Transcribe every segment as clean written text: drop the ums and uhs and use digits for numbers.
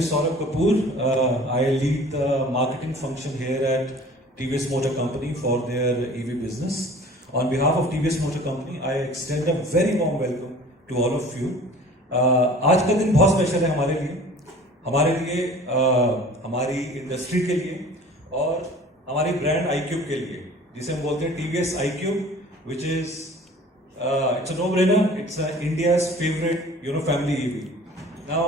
Saurabh Kapoor. I lead the marketing function here at TVS Motor Company for their EV business. On behalf of TVS Motor Company, I extend a very warm welcome to all of you. आज का दिन बहुत स्पेशल है हमारे लिए हमारी इंडस्ट्री के लिए और हमारी ब्रांड iQube के लिए, जिसे हम बोलते हैं TVS iQube, which is it's a no-brainer. It's India's favorite family EV. Now,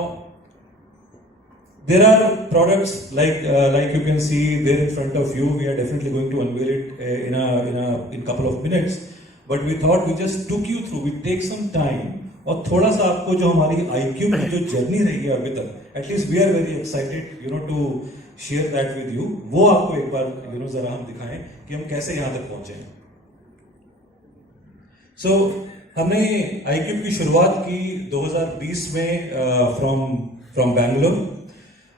there are products like you can see there in front of you. We are definitely going to unveil it in a couple of minutes. But we thought we just took you through. We take some time और थोड़ा सा आपको जो हमारी iQube की जो जर्नी रही है अभी तक, at least we are very excited to share that with you. वो आपको एक बार जरा हम दिखाएं कि हम कैसे यहाँ तक पहुंचे हैं. So हमने iQube की शुरुआत की 2020 में from Bangalore.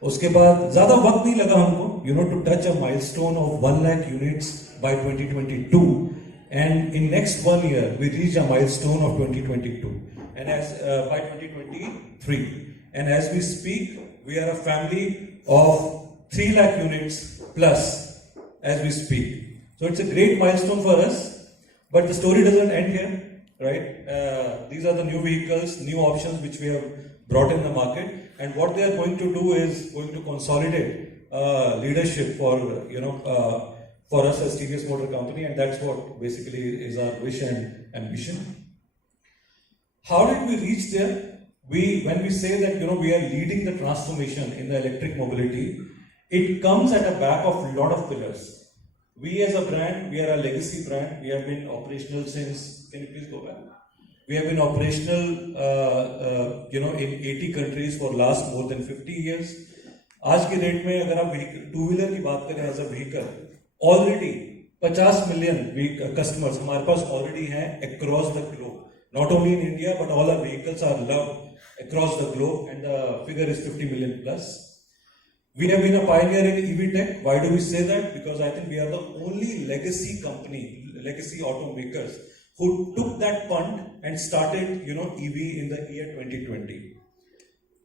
उसके बाद ज्यादा वक्त नहीं लगा हमको to touch a milestone of 1 lakh units by 2022, and in next 1 year we reached a milestone of 2022, and as by 2023, and as we speak we are a family of 3 lakh units plus as we speak. So it's a great milestone for us, but the story doesn't end here, right? These are the new vehicles, new options which we have brought in the market. And what they are going to do is going to consolidate leadership for us as TVS Motor Company, and that's what basically is our wish and ambition. How did we reach there? When we say that we are leading the transformation in the electric mobility, it comes at the back of a lot of pillars. We as a brand, we are a legacy brand. We have been operational since. Can you please go back? We have been operational, in 80 countries for last more than 50 years. आज के डेट में अगर आप two wheeler की बात करें as a vehicle, already 50 million customers हमारे पास ऑलरेडी हैं across the globe. Not only in India, but all our vehicles are loved across the globe, and the figure is 50 million plus. We have been a pioneer in EV tech. Why do we say that? Because I think we are the only legacy company, legacy automakers, who took that punt and started, EV in the year 2020.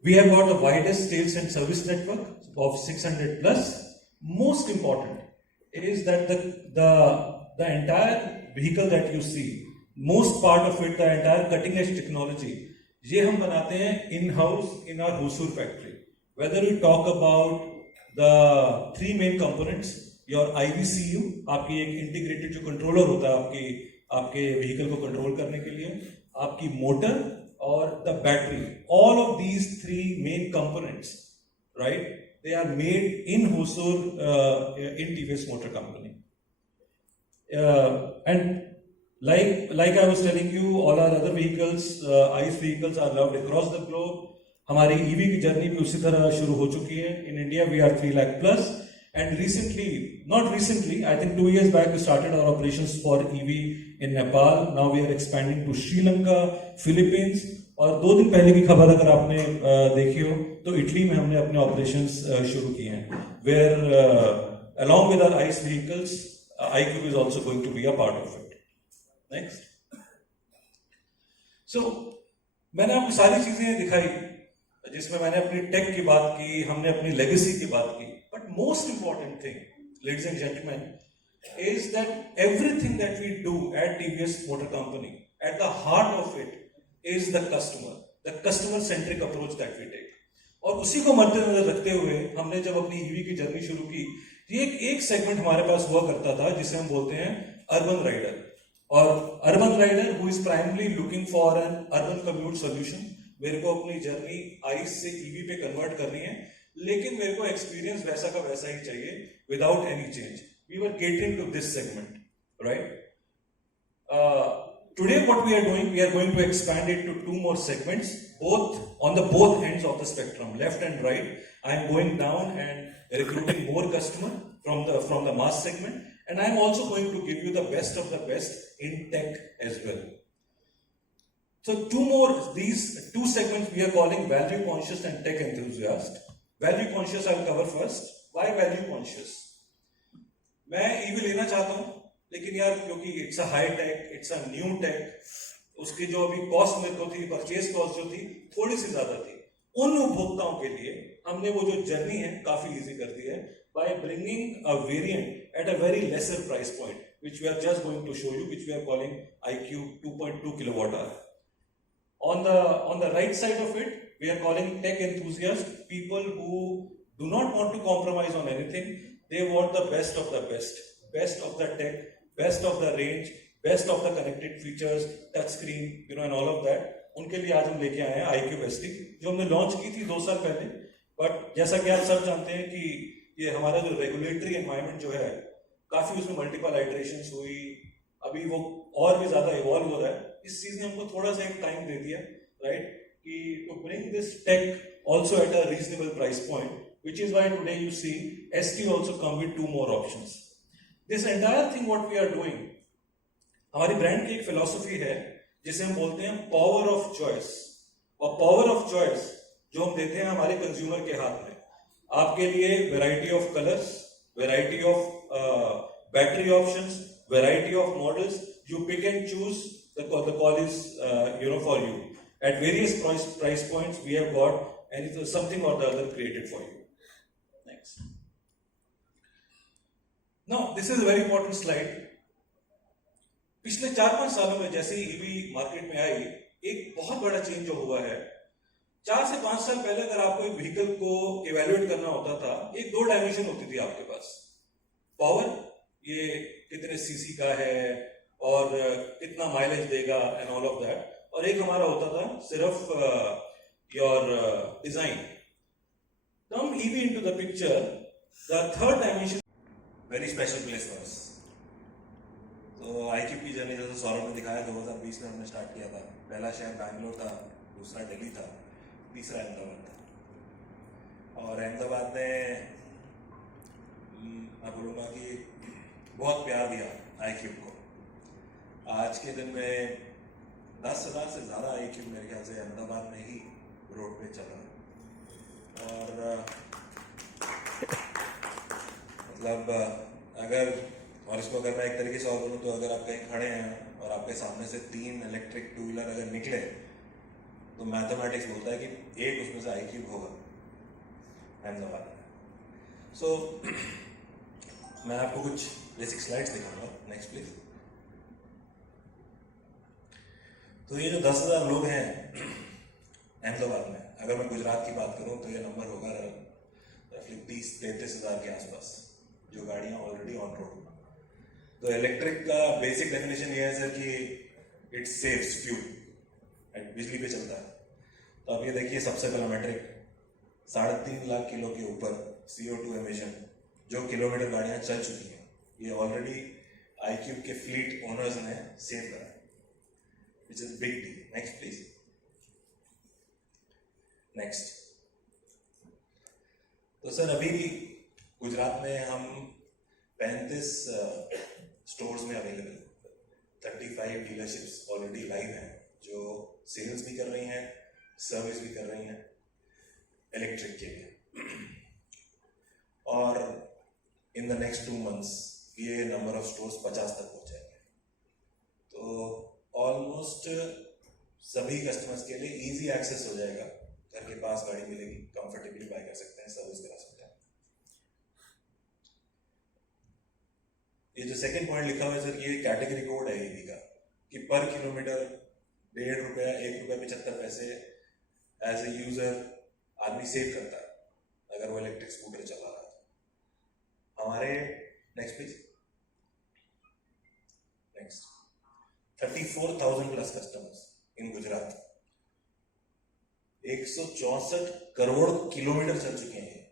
We have got the widest sales and service network of 600 plus. Most important is that the entire vehicle that you see, most part of it, the entire cutting edge technology, ये हम बनाते हैं in-house in our Hosur factory. Whether we talk about the 3 main components, your IVCU, आपकी एक integrated जो controller होता है आपके व्हीकल को कंट्रोल करने के लिए, आपकी मोटर और the battery, all of these 3 main components, right, they are made in Hosur in TVS Motor Company. And like I was telling you, all our other vehicles, ICE vehicles are loved across the globe. हमारी EV की जर्नी भी उसी तरह शुरू हो चुकी है. In India we are 3 lakh plus, and not recently, I think 2 years back we started our operations for EV in Nepal. Now we are expanding to Sri Lanka, Philippines, और 2 दिन पहले की खबर अगर आपने देखी हो तो इटली में हमने अपने operations शुरू किए हैं, where along with our ICE vehicles, iQube is also going to be a part of it. Next. So मैंने आपको सारी चीजें दिखाई, जिसमें मैंने अपनी टेक की बात की, हमने अपनी लेगेसी की बात की. But most important thing, ladies and gentlemen, is that everything that we do at TVS Motor Company, at the heart of it is the customer-centric approach that we take. और उसी को मद्देनजर रखते हुए हमने जब अपनी EV की जर्नी शुरू की, ये एक सेगमेंट हमारे पास हुआ करता था जिसे हम बोलते हैं अर्बन राइडर. और urban rider who is primarily looking for an urban commute solution. मेरे को अपनी जर्नी ICE से EV पे कन्वर्ट करनी है, लेकिन मेरे को एक्सपीरियंस वैसा का वैसा ही चाहिए, without any change. We were catering to this segment, right? Today what we are doing, we are going to expand it to 2 more segments, on both ends of the spectrum, left and right. I am going down and recruiting more customer from the mass segment, and I am also going to give you the best of the best in tech as well. So these 2 segments we are calling value conscious and tech enthusiast. Value conscious I'll cover first. Why value conscious? मैं EV लेना चाहता हूँ, लेकिन यार क्योंकि it's a high tech, it's a new tech, उसकी जो अभी कॉस्ट मेरे को थी, परचेज कॉस्ट जो थी थोड़ी सी ज्यादा थी, उन उपभोक्ताओं के लिए हमने वो जो जर्नी है काफी इजी कर दी है by bringing a variant at a very lesser price point, which we are just going to show you, which we are calling iQube 2.2 kilowatt hour. On the right side of it, we are calling tech enthusiasts, people who do not want to compromise on anything. They want the best of the best, best of the tech, best of the range, best of the connected features, touch screen, and all of that. उनके लिए आज हम लेके आए हैं iQube ST, जो हमने लॉन्च की थी 2 साल पहले. बट जैसा कि आप सब जानते हैं कि ये हमारा जो रेगुलेटरी एनवायरनमेंट जो है काफी उसमें मल्टीपल आइटरेशंस हुई, अभी वो और भी ज्यादा इवॉल्व हो रहा है. इस चीज ने हमको थोड़ा सा एक टाइम दे दिया, राइट, कि to bring this tech also at a reasonable price point, which is why today you see ST also come with 2 more options. This entire thing what we are doing, हमारी ब्रांड की एक philosophy है जिसे हम बोलते हैं power of choice. और power of choice जो हम देते हैं हमारे कंज्यूमर के हाथ में. आपके लिए variety of colours, variety of battery options, variety of models, you pick and choose, the call is for you. At various price points, we have got anything, something or the other created for you. Next. Now, this is a very important slide. पिछले 4-5 सालों में जैसे ही EV market में आई, एक बहुत बड़ा चेंज जो हुआ है. 4 से 5 साल पहले अगर आपको एक व्हीकल को इवेल्युएट करना होता था, एक 2 डायमेंशन होती थी आपके पास. पावर, ये कितने सीसी का है और कितना माइलेज देगा एंड ऑल ऑफ दैट. और एक हमारा होता था सिर्फ your design. Come EV into the picture, the third dimension, very special place for us. तो iQube की जर्नी जैसे सौरभ ने दिखाया 2020 में हमने स्टार्ट किया था. पहला शहर बैंगलोर था, दूसरा दिल्ली था, तीसरा अहमदाबाद था. और अहमदाबाद ने मैं बोलूँगा कि बहुत प्यार दिया iQube को. आज के दिन में 10,000 से ज़्यादा iQube मेरे ख्याल से अहमदाबाद में ही रोड पे चल रहा है. और मतलब इसको अगर मैं एक तरीके से और बोलूँ तो अगर आप कहीं खड़े हैं और आपके सामने से 3 इलेक्ट्रिक 2-व्हीलर अगर निकले तो मैथमेटिक्स बोलता है कि एक उसमें से iQube होगा अहमदाबाद में. सो मैं आपको कुछ बेसिक स्लाइड्स दिखाऊंगा. Next please. तो ये जो 10,000 लोग हैं अहमदाबाद में, अगर मैं गुजरात की बात करूं तो ये नंबर होगा रफली 30-33 हज़ार के आसपास जो गाड़ियां ऑलरेडी ऑन रोड. तो इलेक्ट्रिक का बेसिक डेफिनेशन ये है सर कि इट सेव्स फ्यूल, बिजली पे चलता है. तो अब ये देखिए सबसे पहला मैट्रिक, 3.5 लाख किलो के ऊपर CO2 एमिशन जो किलोमीटर गाड़ियां चल चुकी हैं, ये ऑलरेडी iQube के फ्लीट ओनर्स ने सेव करा, which is big deal. Next please. Next. तो सर अभी गुजरात में हम 35 स्टोर्स में अवेलेबल, 35 डीलरशिप्स ऑलरेडी लाइव हैं जो सेल्स भी कर रही हैं, सर्विस भी कर रही हैं इलेक्ट्रिक के लिए. और इन द नेक्स्ट 2 months ये नंबर ऑफ स्टोर्स 50 तक पहुंच जाएंगे. तो ऑलमोस्ट सभी कस्टमर्स के लिए इजी एक्सेस हो जाएगा. घर के पास गाड़ी मिलेगी, कंफर्टेबली बाय कर सकते हैं, सर्विस करा सकते हैं. ये जो सेकंड पॉइंट लिखा हुआ है सर, ये कैटेगरी कोड है ईवी का कि पर किलोमीटर ₹1.75 एज ए यूजर आदमी सेव करता है अगर वो इलेक्ट्रिक स्कूटर चला रहा है. हमारे next please. Next. 34,000 plus customers इन गुजरात, 164 करोड़ किलोमीटर चल चुके हैं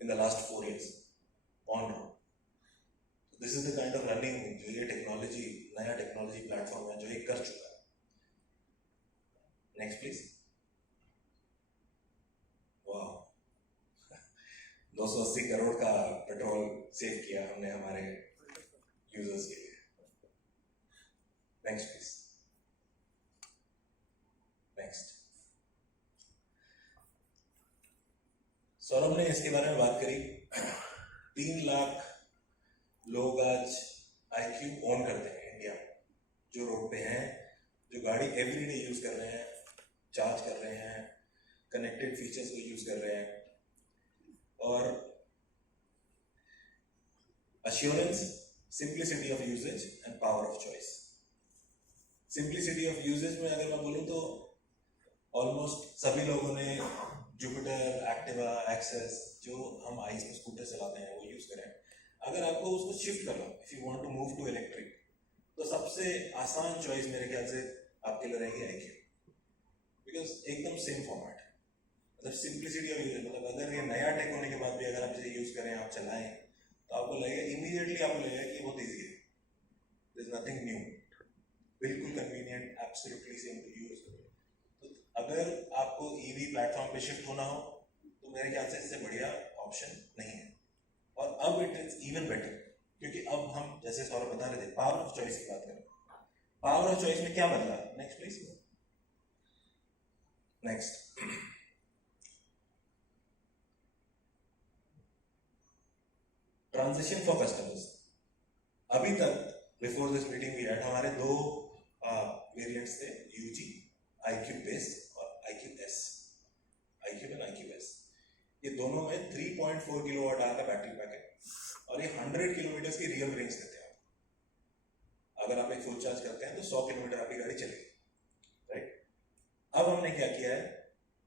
in the last 4 years on road. This is the kind of running जो ये टेक्नोलॉजी, नया टेक्नोलॉजी प्लेटफॉर्म है जो ये कर चुका है. Next please. वाह, 280 करोड़ का पेट्रोल सेव किया हमने हमारे यूजर्स के लिए. Next please. नेक्स्ट. सौरभ ने इसके बारे में बात करी. 3 लाख लोग आज iQube ऑन करते हैं इंडिया में, जो रोड पे हैं, जो गाड़ी एवरीडे यूज कर रहे हैं, चार्ज कर रहे हैं, कनेक्टेड फीचर्स को यूज कर रहे हैं और assurance, simplicity of usage and power of choice. Simplicity of usage में अगर मैं बोलूँ तो ऑलमोस्ट सभी लोगों ने जुपिटर, एक्टिवा, एक्सेस जो हम आइस में स्कूटर चलाते हैं वो यूज करें. अगर आपको उसको शिफ्ट करना, if you want to move to electric, तो सबसे आसान चॉइस मेरे ख्याल से आपके लिए रहेगी IQ, बिकॉज एकदम सेम फॉर्मेट, मतलब सिंप्लिसिटी ऑफ यूज. मतलब अगर ये नया टेक होने के बाद भी अगर आप इसे यूज करें, आप चलाएं, तो आपको लगेगा इमीडिएटली आपको लगेगा कि बहुत ईजी है, देयर इज नथिंग न्यू, बिल्कुल convenient, absolutely same to use. तो अगर आपको ईवी प्लेटफॉर्म पे शिफ्ट होना हो तो मेरे ख्याल से इससे बढ़िया ऑप्शन नहीं है. और अब इट इज इवन बेटर, क्योंकि अब हम जैसे सौरभ बता रहे थे पावर ऑफ चॉइस की बात करें. पावर ऑफ चॉइस में क्या बदला? Next please. Next, transition for customers. अभी तक before this meeting we had हमारे दो वेरिएंट्स थे, यूजी, iQube बेस और iQube S. iQube and iQube S, ये दोनों में 3.4 किलोवाट आवर का बैटरी पैक है और ये 100 किलोमीटर की रियल रेंज देते हैं. अगर आप एक फुल चार्ज करते हैं तो 100 किलोमीटर आपकी गाड़ी चलेगी, राइट. अब हमने क्या किया है,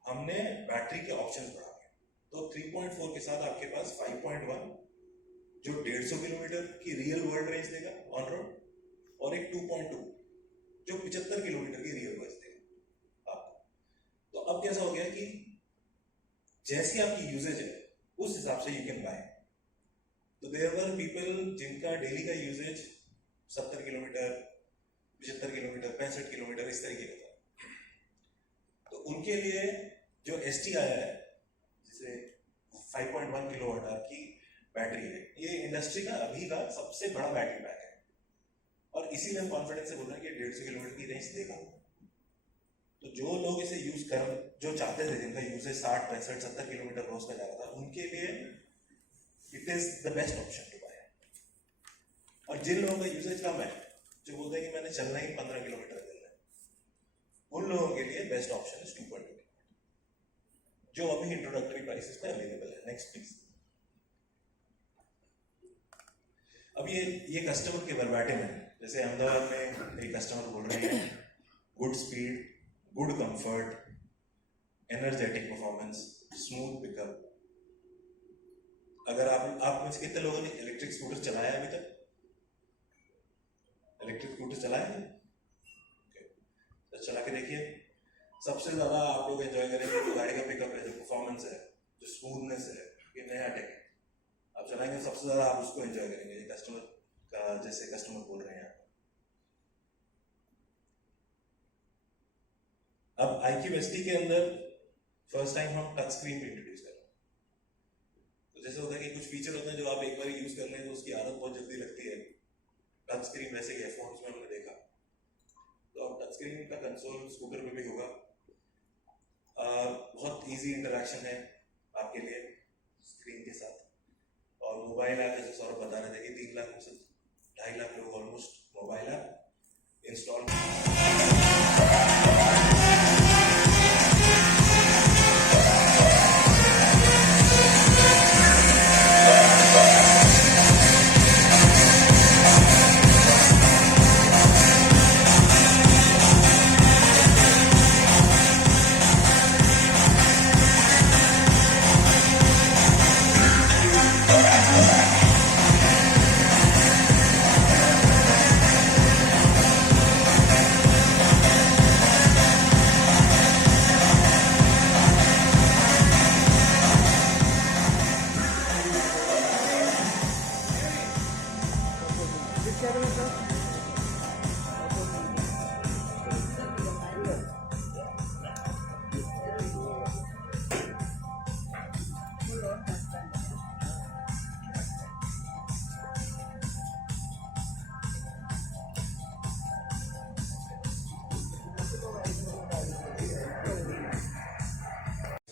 हमने बैटरी के ऑप्शंस बढ़ा दिए. तो 3.4 के साथ आपके पास 5.1 जो 150 किलोमीटर की रियल वर्ल्ड रेंज देगा ऑन रोड, और एक 2.2 जो 75 किलोमीटर की रियल रेंज देगा आपको. तो अब कैसा हो गया कि जैसी आपकी यूजेज है उस हिसाब से यू कैन बाय. तो देयर वर पीपल जिनका डेली का यूजेज 70 किलोमीटर, 75 किलोमीटर, 65 किलोमीटर इस तरीके का था. तो उनके लिए जो ST आया है, जिसे 5.1 किलोवाट आवर की बैटरी है, ये इंडस्ट्री का अभी का सबसे बड़ा बैटरी पैक है. और इसीलिए हम कॉन्फिडेंस से बोल रहे हैं कि 150 किलोमीटर की रेंज देगा. तो जो लोग इसे यूज कर, जो चाहते थे, जिनका यूजेज 60, 65, 70 किलोमीटर रोज का जा रहा था, उनके लिए it is the best option to buy. और जिन लोगों का यूजेज कम है, जो बोलते हैं कि मैंने चलना ही 15 किलोमीटर दिन में, उन लोगों के लिए बेस्ट ऑप्शन इज 2.2, जो अभी इंट्रोडक्टरी प्राइसेस पे अवेलेबल है. Next please. अब ये कस्टमर के वर्बैटिम है. जैसे अहमदाबाद में एक कस्टमर बोल रहे हैं good speed, good comfort, energetic performance, smooth pickup. अगर आप में से कितने लोगों ने इलेक्ट्रिक स्कूटर चलाया है अभी तक? इलेक्ट्रिक स्कूटर चलाया है? तो चला के देखिए. सबसे ज्यादा आप लोग एंजॉय करेंगे जो गाड़ी का पिकअप है, जो परफॉर्मेंस है, जो स्मूथनेस है, ये नया टेक है, आप चलाएंगे सबसे ज्यादा आप उसको एंजॉय करेंगे. ये कस्टमर का, जैसे कस्टमर बोल रहे हैं. अब iQube ST के अंदर फर्स्ट टाइम हम टच स्क्रीन पे इंट्रोड्यूस कर रहे हैं. तो जैसे होता है कि कुछ फीचर होते हैं जो आप एक बार यूज कर लें तो उसकी आदत बहुत जल्दी लगती है. टच स्क्रीन वैसे ही फोन्स में हमने देखा, तो अब टच स्क्रीन का कंसोल स्कूटर पे भी होगा. बहुत इजी इंटरेक्शन है आपके लिए स्क्रीन के साथ. और मोबाइल ऐप, जैसे सौरभ बता रहे थे कि 3 लाख में से 2.5 लाख लोग almost mobile app install.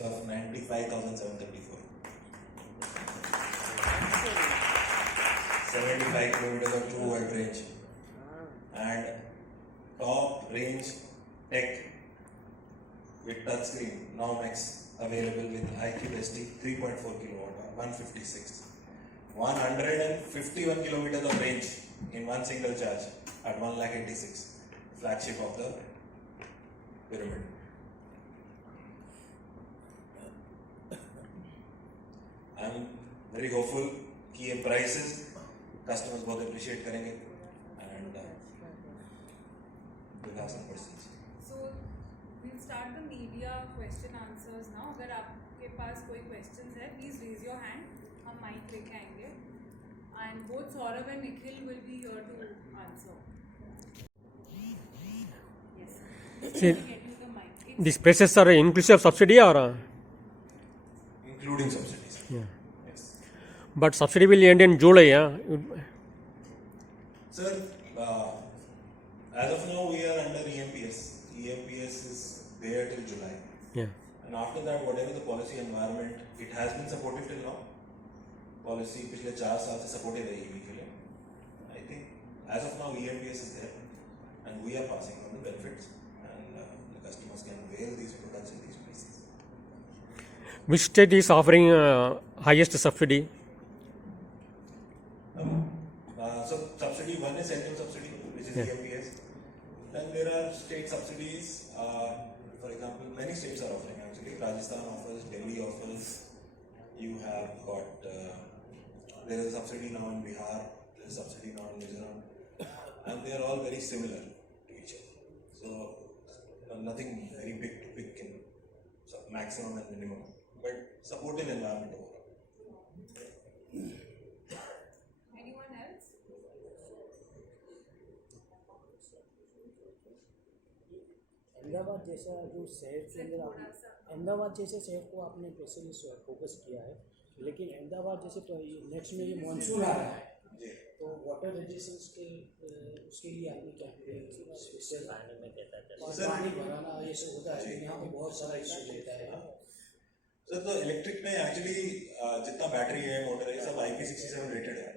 Of 95,734. 75 kilometers of true world range and top range tech with touch screen, now Max. available with iQube ST 3.4 kilowatt hour, 156. 151 kilometers of range in one single charge at 1,86,000, flagship of the pyramid. I'm very hopeful कि ये prices customers बहुत appreciate करेंगे and we'll have some questions. So we'll start the media question answers now. अगर आपके पास कोई questions है, please raise your hand. हम mic लेके आएंगे. And both Saurabh and Nikhil will be here to answer. Yes. See, Let me get you the mic. these prices are inclusive of subsidy or Including subsidies. yeah. Yes. But subsidy will end in July, yeah. Sir, as of now we are under EMPS. EMPS is there till July. Yeah. And after that, whatever the policy environment, it has been supportive till now. Policy पिछले 4 साल से supportive है EV के लिए. I think as of now EMPS is there, and we are passing on the benefits, and the customers can avail these products in these places. Which state is offering highest subsidy? So subsidy one is central subsidy, which is Yeah. EMPS. Then there are state subsidies. For example, many states are offering actually. Rajasthan offers, Delhi offers. You have got there is a subsidy now in Bihar. There is a subsidy now in Mizoram, and they are all very similar to each other. So nothing very big to pick in maximum and minimum, but supportive environment overall. Anyone else? Ahmedabad जैसा जो शहर के अंदर आपने अहमदाबाद जैसे शहर को आपने स्पेशली फोकस किया है, लेकिन अहमदाबाद जैसे तो नेक्स्ट में ये मानसून आ रहा है, तो वाटर रेजिस्टेंस के उसके लिए आपने क्या स्पेशल पानी भराना ये सब होता है, यहाँ पे बहुत सारा इशू रहता है. सर तो इलेक्ट्रिक में एक्चुअली जितना बैटरी है मोटर है सब IP67 रेटेड है.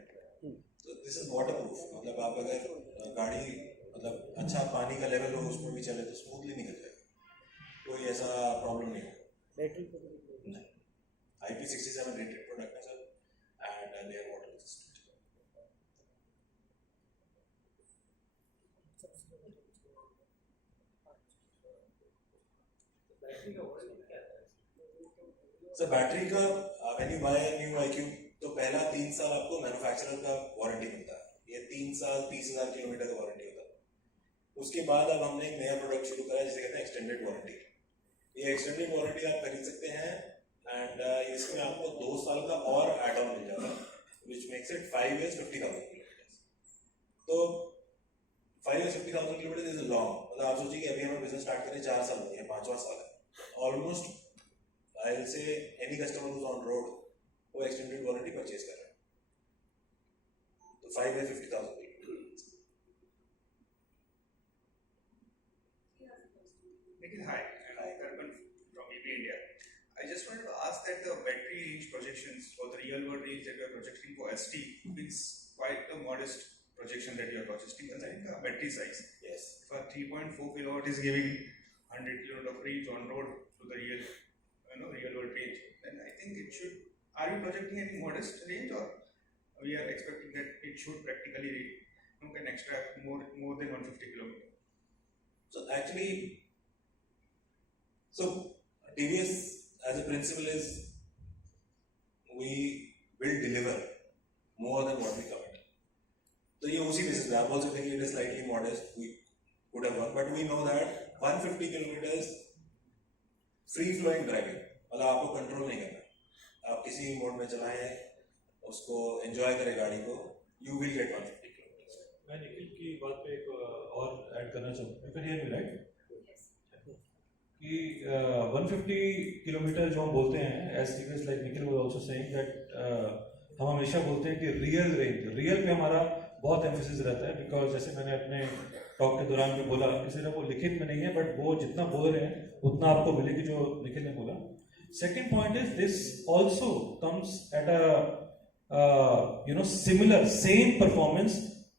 तो दिस इज वाटर प्रूफ. मतलब आप अगर गाड़ी मतलब अच्छा पानी का लेवल हो उसमें भी चले तो स्मूथली निकल जाएगा, कोई ऐसा प्रॉब्लम नहीं होगा. बैटरी नहीं, IP67 रेटेड प्रोडक्ट है sir, and they are water resistant. Sir battery का when you buy new iQube तो पहला 3 साल आपको मैन्युफैक्चरर का वारंटी मिलता है. ये 3 साल 30,000 किलोमीटर का वारंटी होता है. उसके बाद अब हमने एक नया प्रोडक्ट शुरू करा जिसे कहते हैं एक्सटेंडेड वारंटी. ये एक्सटेंडेड वारंटी आप खरीद सकते हैं एंड इसमें आपको 2 साल का और एड ऑन मिल जाता है, विच मेक्स इट 5 years 50,000 किलोमीटर. तो 5 years 50,000 किलोमीटर इज लॉन्ग. मतलब आप सोचिए कि अभी हमें बिजनेस स्टार्ट करें 4 साल हो गए, 5वां साल है. Almost I will say any customer who's on road वो एक्सटेंडेड वारंटी परचेज कर रहे हैं. तो 5 years 50,000 kilometre. Nikhil, hi. I'm Karpan from EP India. I just wanted to ask that the battery range projections for the real world range that you are projecting for ST is quite a modest projection that you are projecting considering the battery size. Yes. For 3.4 kilowatt is giving 100 kilowatt of range on road to the real world range. And I think it should. Are you projecting any modest range, or we are expecting that it should practically can extract more than 150 kilometers? So actually, so TVS as a principle is we will deliver more than what we commit. तो ये उसी बेसिस पे आप बोल सकते हैं कि it is slightly modest, we would have won, but we know that 150 kilometers free flowing driving, मतलब आपको कंट्रोल नहीं करना. आप किसी मोड में चलाएं, उसको एंजॉय करें गाड़ी को, you will get 150 kilometers. मैं निखिल की बात पे एक और ऐड करना चाहूँगा. You can hear me, right? कि 150 किलोमीटर जो हम बोलते हैं, as previous like Nikhil was also saying that हम हमेशा बोलते हैं कि रियल रेंज, रियल पे हमारा बहुत एम्फेसिस रहता है. बिकॉज जैसे मैंने अपने टॉक के दौरान भी बोला, किसी ने वो लिखित में नहीं है, बट वो जितना बोल रहे हैं उतना आपको मिलेगी जो निखिल ने बोला. Second point is this also comes at a similar same performance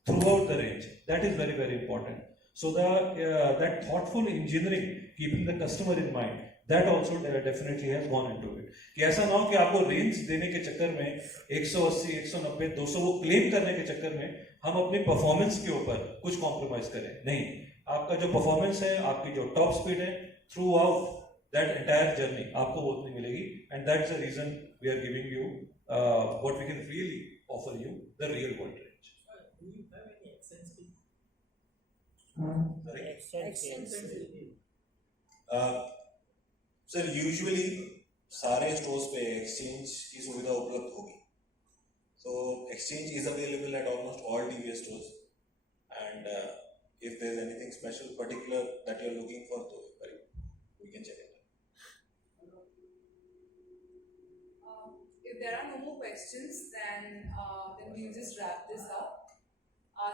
throughout the range. That is very, very important. So that thoughtful engineering, keeping the customer in mind, that also definitely has gone into it कि ऐसा ना हो कि आपको रेंज देने के चक्कर में 180 190 200 वो क्लेम करने के चक्कर में हम अपनी परफॉर्मेंस के ऊपर कुछ कॉम्प्रोमाइज करें। नहीं, आपका जो परफॉर्मेंस है, आपकी जो टॉप स्पीड है, throughout that entire journey आपको वो उतनी मिलेगी। And that's the reason we are giving you what we can really offer you the real world range. Sir usually सारे स्टोर्स पे एक्सचेंज की सुविधा उपलब्ध होगी, so exchange is available at almost all TVS stores, and if there is anything special particular that you are looking for, so we can check it out. If there are no more questions, then we'll just wrap this up.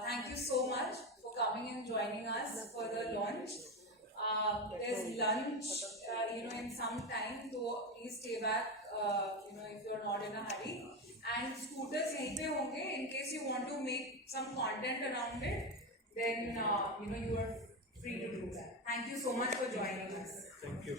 Thank you so much for coming and joining us for the launch. There's lunch, in some time, so please stay back, if you're not in a hurry. And scooters yahi pe honge in case you want to make some content around it, then you are free to do that. Thank you so much for joining us. Thank you.